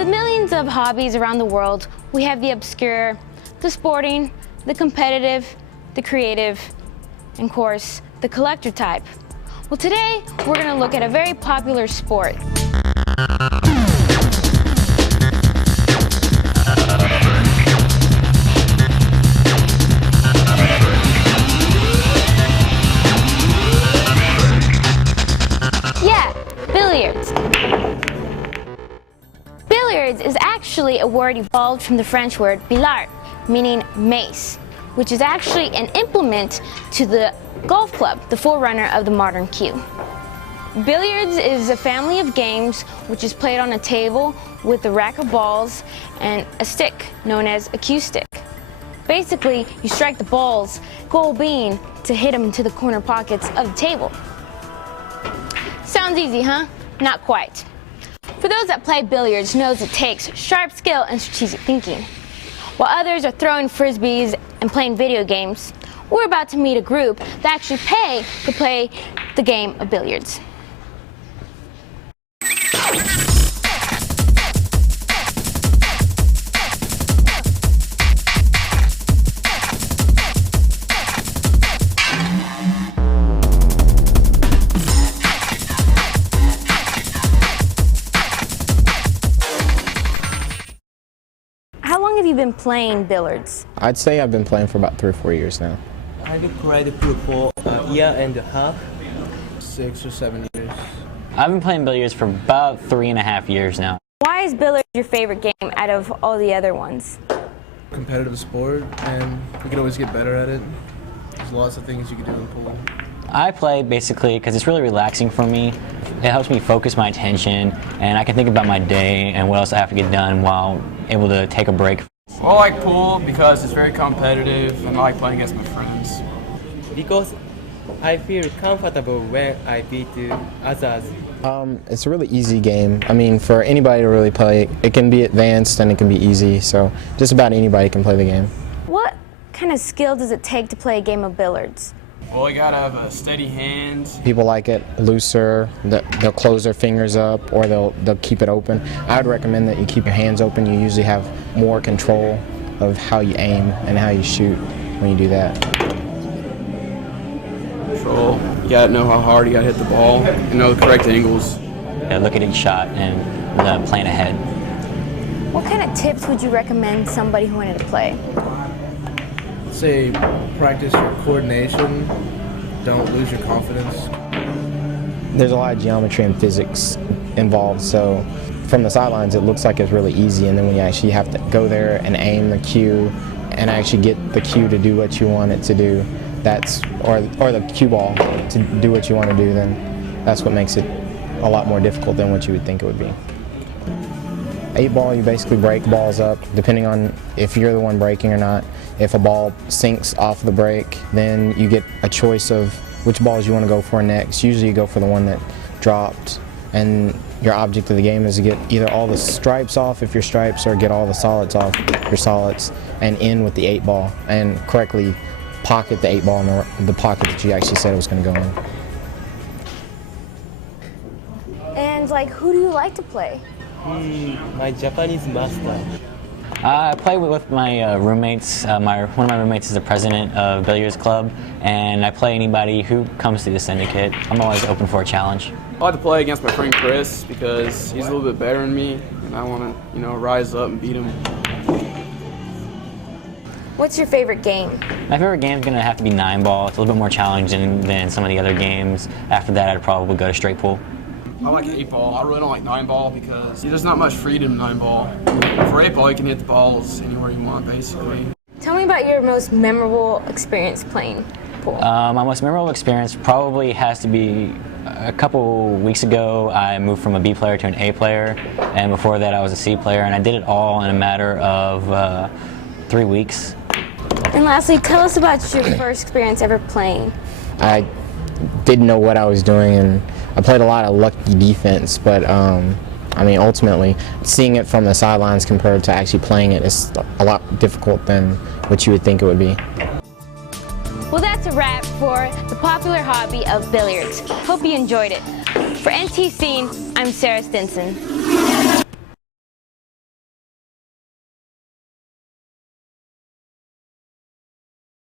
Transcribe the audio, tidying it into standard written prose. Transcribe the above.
the millions of hobbies around the world, we have the obscure, the sporting, the competitive, the creative, and of course, the collector type. Well, today we're going to look at a very popular sport. Yeah, billiards. Billiards is actually a word evolved from the French word billard, meaning mace, which is actually an implement to the golf club, the forerunner of the modern cue. Billiards is a family of games which is played on a table with a rack of balls and a stick known as a cue stick. Basically, you strike the balls, goal being to hit them into the corner pockets of the table. Sounds easy, huh? Not quite. For those that play billiards knows it takes sharp skill and strategic thinking. While others are throwing frisbees and playing video games, we're about to meet a group that actually pay to play the game of billiards. How long have you been playing billiards? I'd say I've been playing for about 3 or 4 years now. I've played for a year and a half. 6 or 7 years. I've been playing billiards for about 3.5 years now. Why is billiards your favorite game out of all the other ones? Competitive sport, and you can always get better at it. There's lots of things you can do in pool. I play basically because it's really relaxing for me. It helps me focus my attention, and I can think about my day and what else I have to get done while able to take a break. Well, I like pool because it's very competitive and I like playing against my friends. Because I feel comfortable when I beat others. It's a really easy game. I mean, for anybody to really play, it can be advanced and it can be easy, so just about anybody can play the game. What kind of skill does it take to play a game of billiards? Well, you gotta have a steady hand. People like it looser, they'll close their fingers up or they'll keep it open. I would recommend that you keep your hands open. You usually have more control of how you aim and how you shoot when you do that. Control. You gotta know how hard you gotta hit the ball, you know the correct angles. Look at each shot and plan ahead. What kind of tips would you recommend somebody who wanted to play? Say practice your coordination, don't lose your confidence. There's a lot of geometry and physics involved, so from the sidelines it looks like it's really easy, and then when you actually have to go there and aim the cue and actually get the cue to do what you want it to do, or the cue ball to do what you want to do, then that's what makes it a lot more difficult than what you would think it would be. 8-ball, you basically break balls up depending on if you're the one breaking or not. If a ball sinks off the break, then you get a choice of which balls you want to go for next. Usually you go for the one that dropped, and your object of the game is to get either all the stripes off if you're stripes, or get all the solids off your solids, and in with the 8-ball and correctly pocket the 8-ball in the pocket that you actually said it was going to go in. And who do you like to play? My Japanese master. I play with my roommates. One of my roommates is the president of Billiards Club, and I play anybody who comes to the Syndicate. I'm always open for a challenge. I like to play against my friend Chris because he's a little bit better than me, and I want to, rise up and beat him. What's your favorite game? My favorite game is going to have to be 9-ball. It's a little bit more challenging than some of the other games. After that, I'd probably go to straight pool. I like 8-ball. I really don't like 9-ball because there's not much freedom in 9-ball. For 8-ball, you can hit the balls anywhere you want, basically. Tell me about your most memorable experience playing pool. My most memorable experience probably has to be a couple weeks ago. I moved from a B player to an A player, and before that I was a C player, and I did it all in a matter of 3 weeks. And lastly, tell us about your first experience ever playing. I didn't know what I was doing, and I played a lot of lucky defense, but I mean, ultimately, seeing it from the sidelines compared to actually playing it is a lot difficult than what you would think it would be. Well, that's a wrap for the popular hobby of billiards. Hope you enjoyed it. For NT Scene, I'm Sarah Stinson.